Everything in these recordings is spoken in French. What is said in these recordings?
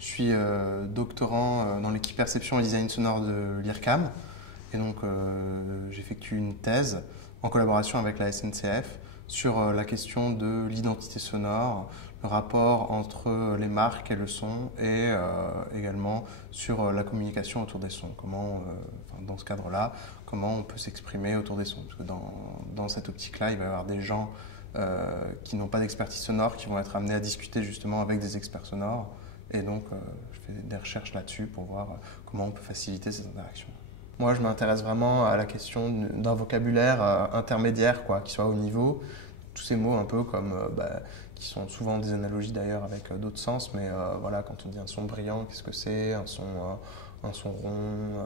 Je suis doctorant dans l'équipe perception et design sonore de l'IRCAM. Et donc, j'effectue une thèse en collaboration avec la SNCF sur la question de l'identité sonore, le rapport entre les marques et le son, et également sur la communication autour des sons. Comment, dans ce cadre-là, comment on peut s'exprimer autour des sons. Parce que dans cette optique-là, il va y avoir des gens qui n'ont pas d'expertise sonore, qui vont être amenés à discuter justement avec des experts sonores. Et donc, je fais des recherches là-dessus pour voir comment on peut faciliter ces interactions. Moi, je m'intéresse vraiment à la question d'un vocabulaire intermédiaire, quoi, qui soit au niveau. Tous ces mots un peu comme, qui sont souvent des analogies d'ailleurs avec d'autres sens, mais voilà, quand on dit un son brillant, qu'est-ce que c'est? Un son rond,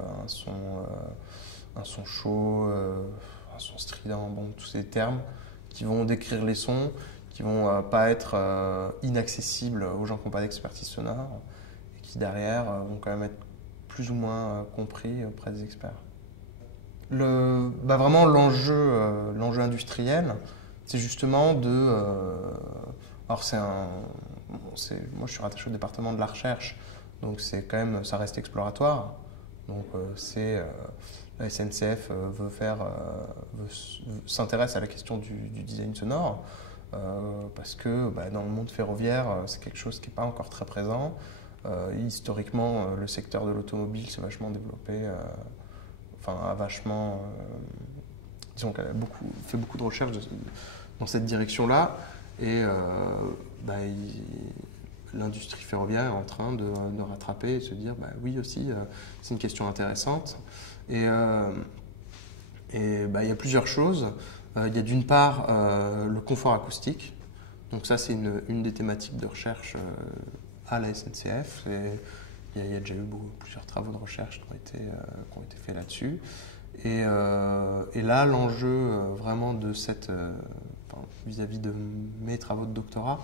un son chaud, un son strident, bon, tous ces termes qui vont décrire les sons, qui vont pas être inaccessibles aux gens qui n'ont pas d'expertise sonore, et qui derrière vont quand même être plus ou moins compris auprès des experts. Vraiment l'enjeu industriel, c'est justement alors moi je suis rattaché au département de la recherche, donc c'est quand même, ça reste exploratoire. Donc la SNCF s'intéresse à la question du design sonore parce que dans le monde ferroviaire, c'est quelque chose qui n'est pas encore très présent. Historiquement, le secteur de l'automobile s'est vachement développé, disons qu'elle a fait beaucoup de recherches dans cette direction-là, et l'industrie ferroviaire est en train de rattraper et se dire oui aussi, c'est une question intéressante. Et il y a plusieurs choses. Il y a d'une part le confort acoustique. Donc ça, c'est une des thématiques de recherche à la SNCF. Et il y a déjà eu plusieurs travaux de recherche qui ont été faits là-dessus. Et là, l'enjeu vraiment de vis-à-vis de mes travaux de doctorat,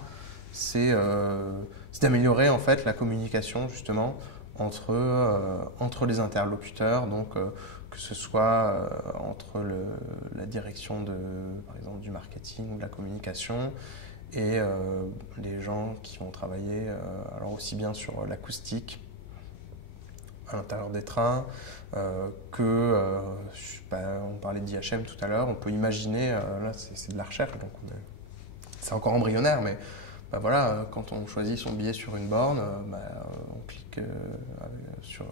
c'est d'améliorer en fait la communication justement entre les interlocuteurs, donc que ce soit entre la direction par exemple du marketing ou de la communication et les gens qui vont travailler alors aussi bien sur l'acoustique à l'intérieur des trains on parlait d'IHM tout à l'heure, on peut imaginer, là c'est de la recherche, donc c'est encore embryonnaire, mais voilà, quand on choisit son billet sur une borne, on clique sur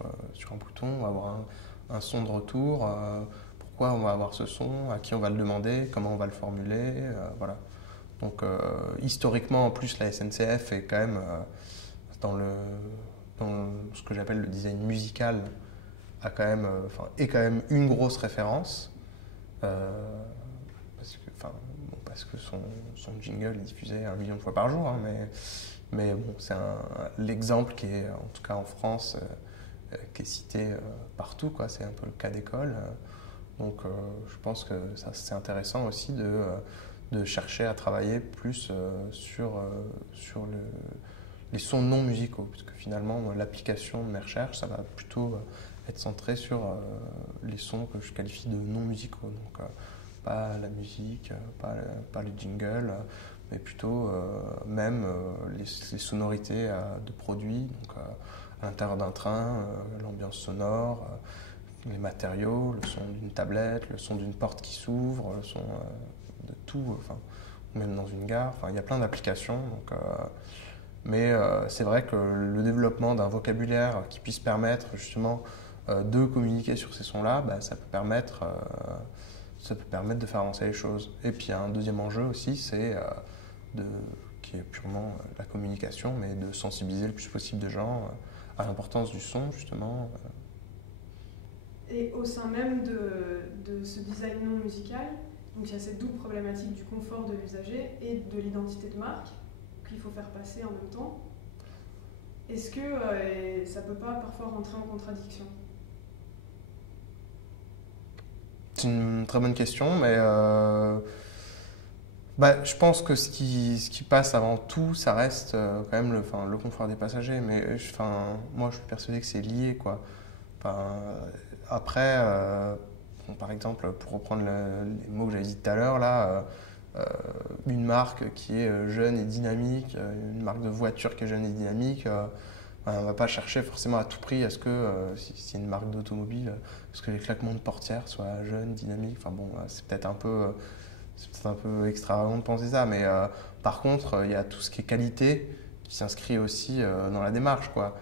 un bouton, on va avoir un son de retour, pourquoi on va avoir ce son, à qui on va le demander, comment on va le formuler, voilà. Donc historiquement en plus la SNCF est quand même dans ce que j'appelle le design musical est quand même une grosse référence parce que son jingle est diffusé 1 million de fois par jour, hein, mais bon, c'est l'exemple qui est en tout cas en France qui est cité partout, quoi. C'est un peu le cas d'école, donc je pense que c'est intéressant aussi de chercher à travailler plus sur les sons non musicaux, parce que finalement l'application de mes recherches, ça va plutôt être centré sur les sons que je qualifie de non musicaux, donc pas la musique, pas le jingle, mais plutôt même les sonorités de produits, donc à l'intérieur d'un train, l'ambiance sonore, les matériaux, le son d'une tablette, le son d'une porte qui s'ouvre, le son de tout, même dans une gare, il y a plein d'applications. Donc, mais c'est vrai que le développement d'un vocabulaire qui puisse permettre justement de communiquer sur ces sons-là, ça peut permettre de faire avancer les choses. Et puis un deuxième enjeu aussi, qui est purement la communication, mais de sensibiliser le plus possible de gens à l'importance du son, justement. Et au sein même de ce design non musical, donc il y a cette double problématique du confort de l'usager et de l'identité de marque qu'il faut faire passer en même temps. Est-ce que ça ne peut pas parfois rentrer en contradiction? C'est une très bonne question, mais je pense que ce qui passe avant tout, ça reste quand même le confort des passagers. Mais moi, je suis persuadé que c'est lié, quoi. Après, par exemple, pour reprendre les mots que j'avais dit tout à l'heure, là, une marque qui est jeune et dynamique, une marque de voiture qui est jeune et dynamique, On ne va pas chercher forcément à tout prix à ce que, si c'est une marque d'automobile, est-ce que les claquements de portière soient jeunes, dynamiques. Enfin bon, c'est peut-être un peu extravagant de penser ça, mais par contre, il y a tout ce qui est qualité qui s'inscrit aussi dans la démarche, quoi.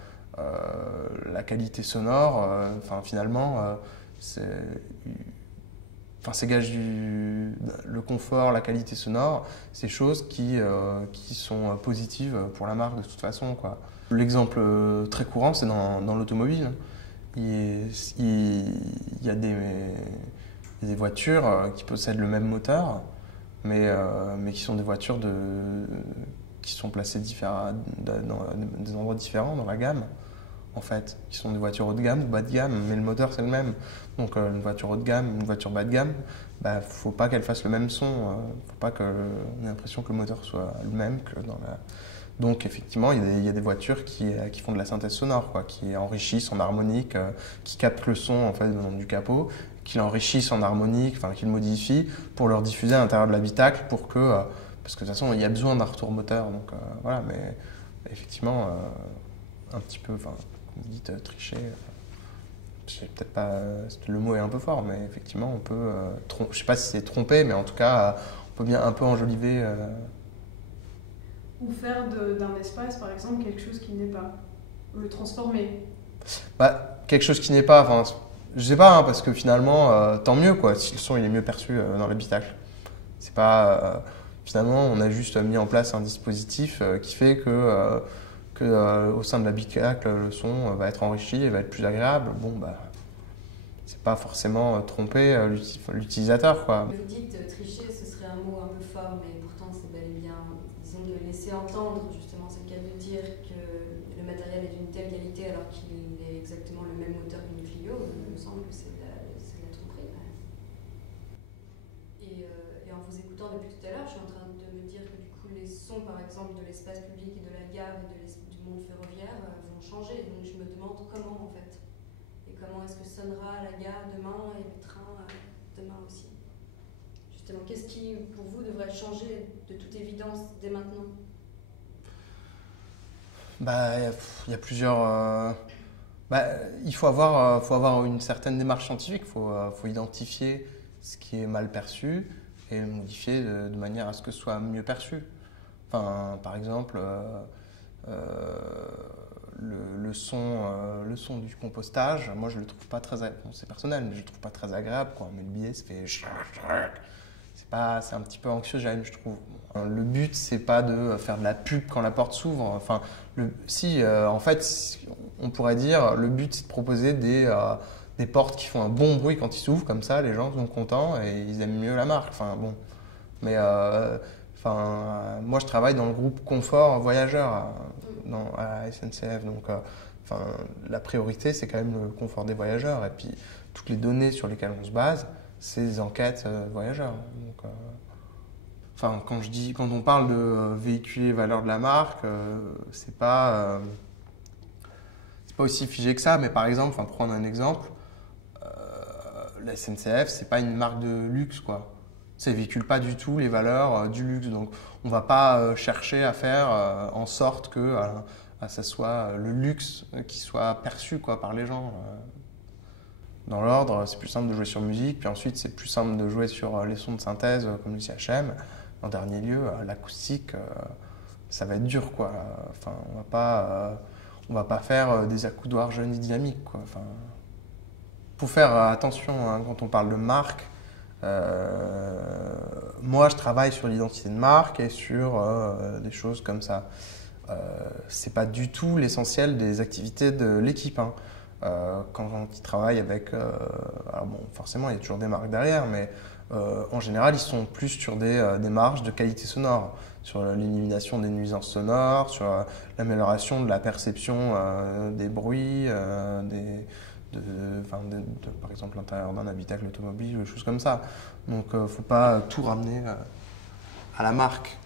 La qualité sonore, finalement, c'est gage le confort, la qualité sonore, c'est choses qui sont positives pour la marque de toute façon, quoi. L'exemple très courant, c'est dans l'automobile. Il y a des voitures qui possèdent le même moteur, mais qui sont des voitures qui sont placées dans des endroits différents dans la gamme, en fait, qui sont des voitures haut de gamme ou bas de gamme, mais le moteur c'est le même. Donc une voiture haut de gamme, une voiture bas de gamme, faut pas qu'elle fasse le même son, faut pas qu'on ait l'impression que le moteur soit le même que dans la... Donc effectivement, il y a des voitures qui font de la synthèse sonore, quoi, qui enrichissent en harmonique, qui captent le son en fait venant du capot, qui l'enrichissent en harmonique, qui le modifient pour le diffuser à l'intérieur de l'habitacle pour que, parce que de toute façon il y a besoin d'un retour moteur, donc voilà, mais effectivement un petit peu, comme vous dites, tricher. Je sais peut-être pas, le mot est un peu fort, mais effectivement on peut, je sais pas si c'est tromper, mais en tout cas on peut bien un peu enjoliver. Ou faire d'un espace, par exemple, quelque chose qui n'est pas. Le transformer. Quelque chose qui n'est pas, je sais pas, parce que finalement, tant mieux, quoi, si le son il est mieux perçu dans l'habitacle. C'est pas, finalement, on a juste mis en place un dispositif qui fait que au sein de l'habitacle, le son va être enrichi et va être plus agréable. Bon, c'est pas forcément tromper l'utilisateur, quoi. Vous dites tricher, ce serait un mot un peu fort, mais pourtant c'est bel et bien, disons, de laisser entendre, justement, c'est le cas de dire que le matériel est d'une telle qualité alors qu'il est exactement le même moteur qu'une Clio, il me semble que c'est de la tromperie. Et en vous écoutant depuis tout à l'heure, je suis en train de me dire que du coup les sons par exemple de l'espace public et de la gare et du monde ferroviaire vont changer, donc je me demande comment en fait. Et comment est-ce que sonnera la gare demain et le train demain aussi. Justement, qu'est-ce qui, pour vous, devrait changer de toute évidence dès maintenant? Il y a plusieurs... il faut avoir une certaine démarche scientifique, il faut identifier ce qui est mal perçu et le modifier de manière à ce que ce soit mieux perçu. Par exemple, le son du compostage, moi je le trouve pas très agréable. Bon, c'est personnel, mais je le trouve pas très agréable. Quand on met le billet, ça fait... C'est un petit peu anxiogène, je trouve. Le but, c'est pas de faire de la pub quand la porte s'ouvre. En fait, on pourrait dire, le but, c'est de proposer des portes qui font un bon bruit quand ils s'ouvrent, comme ça, les gens sont contents et ils aiment mieux la marque. Mais moi, je travaille dans le groupe confort voyageur à la SNCF, donc la priorité, c'est quand même le confort des voyageurs. Et puis, toutes les données sur lesquelles on se base, c'est des enquêtes voyageurs. Donc, quand on parle de véhiculer les valeurs de la marque, c'est pas aussi figé que ça. Mais par exemple, pour prendre un exemple, la SNCF, c'est pas une marque de luxe, quoi. Ça véhicule pas du tout les valeurs du luxe. Donc, on va pas chercher à faire en sorte que ça soit le luxe qui soit perçu, quoi, par les gens. Dans l'ordre, c'est plus simple de jouer sur musique, puis ensuite c'est plus simple de jouer sur les sons de synthèse comme le CHM. En dernier lieu, l'acoustique, ça va être dur, quoi. On va pas faire des accoudoirs jeunes et dynamiques, quoi. Faut faire attention quand on parle de marque. Moi, je travaille sur l'identité de marque et sur des choses comme ça. C'est pas du tout l'essentiel des activités de l'équipe. Quand ils travaillent avec... forcément, il y a toujours des marques derrière, mais en général, ils sont plus sur des démarches de qualité sonore, sur l'élimination des nuisances sonores, sur l'amélioration de la perception des bruits, par exemple l'intérieur d'un habitacle automobile ou des choses comme ça. Donc, il ne faut pas tout ramener à la marque.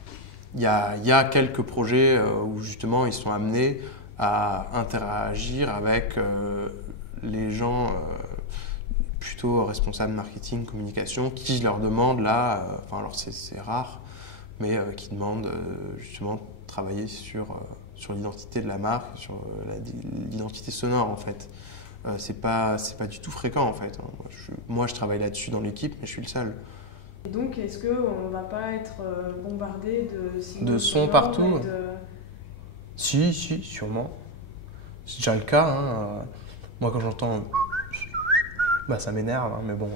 Il y a quelques projets où justement ils sont amenés à interagir avec les gens plutôt responsables marketing, communication, qui leur demandent là, alors c'est rare, mais qui demandent justement de travailler sur l'identité de la marque, sur l'identité sonore en fait. C'est pas du tout fréquent en fait. Moi, je travaille là-dessus dans l'équipe, mais je suis le seul. Et donc, est-ce qu'on ne va pas être bombardé de sons partout? Si, sûrement. C'est déjà le cas. Hein. Moi, quand j'entends, bah, ça m'énerve, hein, mais bon.